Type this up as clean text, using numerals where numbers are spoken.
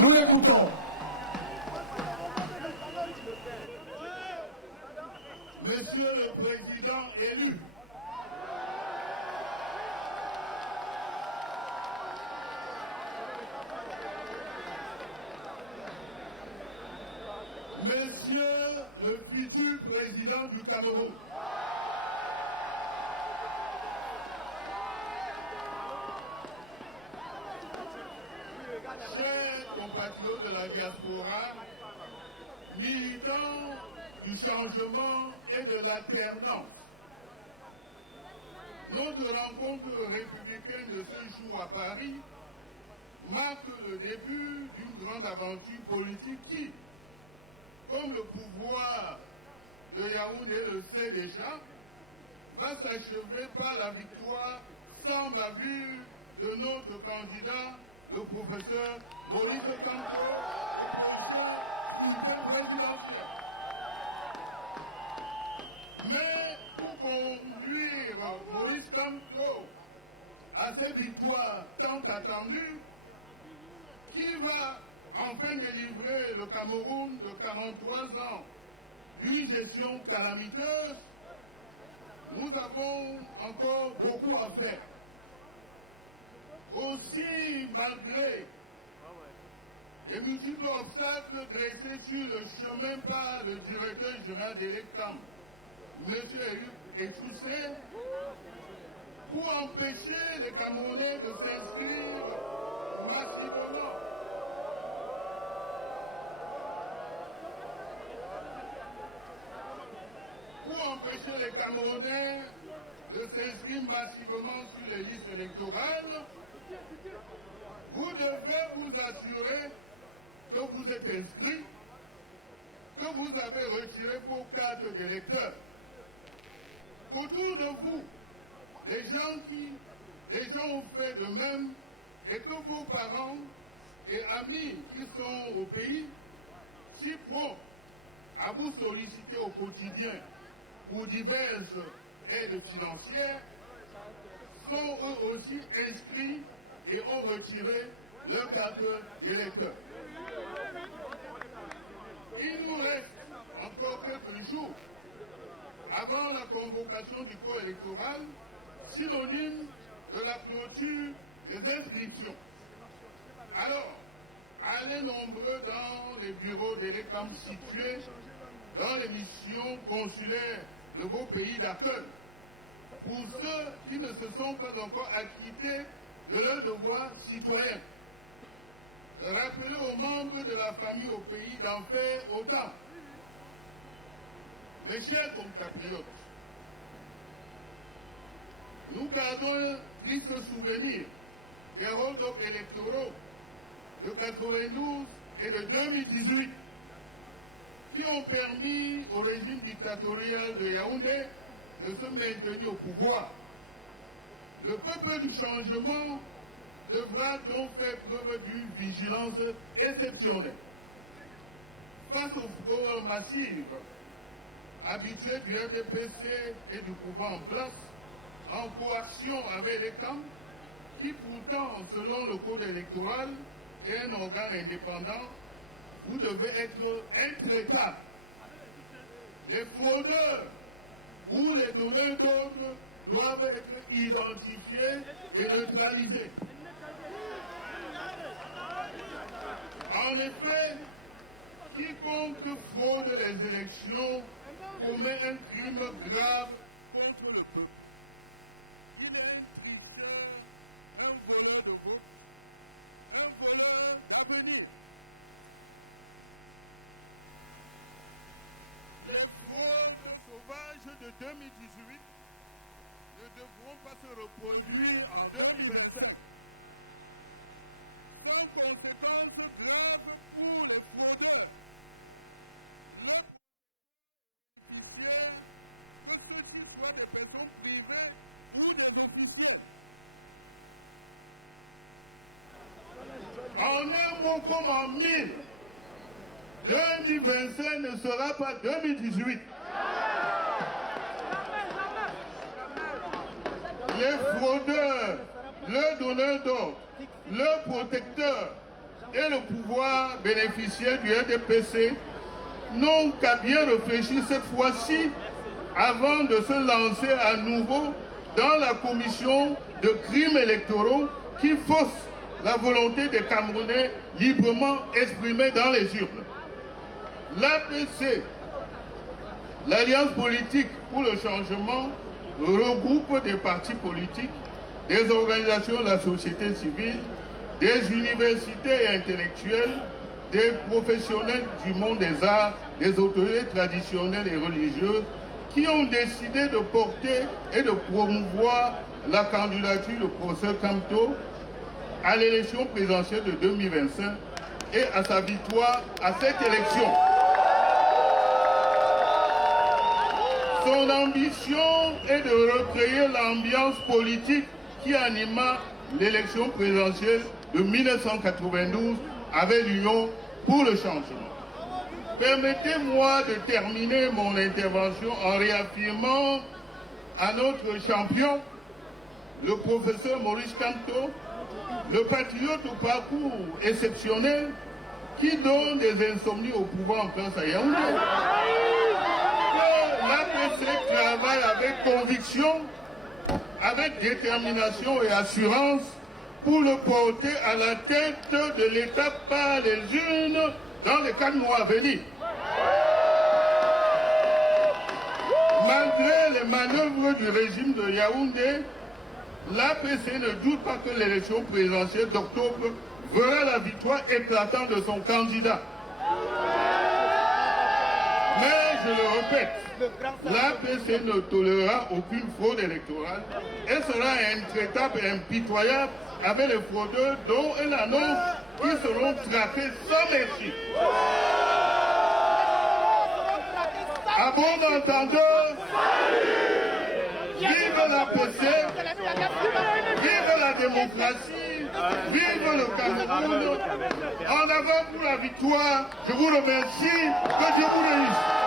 Nous l'écoutons. Monsieur le Président élu, Monsieur le futur Président du Cameroun, chers compatriotes de la diaspora, militants du changement et de l'alternance, notre rencontre républicaine de ce jour à Paris marque le début d'une grande aventure politique qui, comme le pouvoir de Yaoundé le sait déjà, va s'achever par la victoire sans bavure de notre candidat, le professeur Maurice Kamto, le présidentiel. Mais pour conduire Maurice Kamto à cette victoire tant attendue, qui va enfin délivrer le Cameroun de 43 ans d'une gestion calamiteuse, nous avons encore beaucoup à faire. Aussi, malgré les multiples obstacles dressés sur le chemin par le directeur général de l'ECAM, M. Etoussé, pour empêcher les Camerounais de s'inscrire massivement de s'inscrire massivement sur les listes électorales, vous devez vous assurer que vous êtes inscrit, que vous avez retiré vos cartes d'électeurs, qu'autour de vous, les gens ont fait de même et que vos parents et amis qui sont au pays, si prompts à vous solliciter au quotidien pour diverses aides financières, sont eux aussi inscrits et ont retiré leur carte d'électeur. Il nous reste encore quelques jours avant la convocation du corps électoral, synonyme de la clôture des inscriptions. Alors, allez nombreux dans les bureaux de l'ECAM situés dans les missions consulaires de vos pays d'accueil. Pour ceux qui ne se sont pas encore acquittés de leurs devoirs citoyens, rappelez aux membres de la famille au pays d'en faire autant. Mes chers compatriotes, nous gardons un triste souvenir des hold-up électoraux de 92 et de 2018 qui ont permis au régime dictatorial de Yaoundé de se maintenir au pouvoir. Le peuple du changement devra donc faire preuve d'une vigilance exceptionnelle. Face aux fraudes massives habituées du RDPC et du pouvoir en place, en coaction avec les camps, qui pourtant, selon le code électoral, est un organe indépendant, vous devez être intraitable. Les fraudeurs ou les donneurs d'ordre doivent être identifiés et neutralisés. En effet, quiconque fraude les élections commet un crime grave contre le peuple. Il est un tricheur, un voleur de vote, un voleur d'avenir. Les fraudes sauvages de 2018 ne devront pas se reproduire en 2025. Sans conséquences graves pour les fraudeurs. Que ceux-ci soient des personnes privées ou des investisseurs. En un mot comme en mille, 2025 ne sera pas 2018. Les fraudeurs, le donneur d'ordre, le protecteur et le pouvoir bénéficiaire du RDPC n'ont qu'à bien réfléchir cette fois-ci avant de se lancer à nouveau dans la commission de crimes électoraux qui fausse la volonté des Camerounais librement exprimée dans les urnes. L'APC, l'Alliance politique pour le changement, regroupe des partis politiques, des organisations de la société civile, des universités et intellectuels, des professionnels du monde des arts, des autorités traditionnelles et religieuses qui ont décidé de porter et de promouvoir la candidature du professeur Kamto à l'élection présidentielle de 2025 et à sa victoire à cette élection. Son ambition est de recréer l'ambiance politique qui anima l'élection présidentielle de 1992 avec l'Union pour le changement. Permettez-moi de terminer mon intervention en réaffirmant à notre champion, le professeur Maurice Kamto, le patriote au parcours exceptionnel qui donne des insomnies au pouvoir en place à Yaoundé. L'APC travaille avec conviction, avec détermination et assurance pour le porter à la tête de l'État par les urnes dans les 4 mois à venir. Malgré les manœuvres du régime de Yaoundé, l'APC ne doute pas que l'élection présidentielle d'octobre verra la victoire éclatante de son candidat. Mais je le répète, l'APC ne tolérera aucune fraude électorale. Elle sera intraitable et impitoyable avec les fraudeurs dont elle annonce qu'ils seront traqués sans merci. À bon entendeur, vive l'APC, vive la démocratie, vive le Cameroun. En avant pour la victoire, je vous remercie, que Dieu vous réussisse.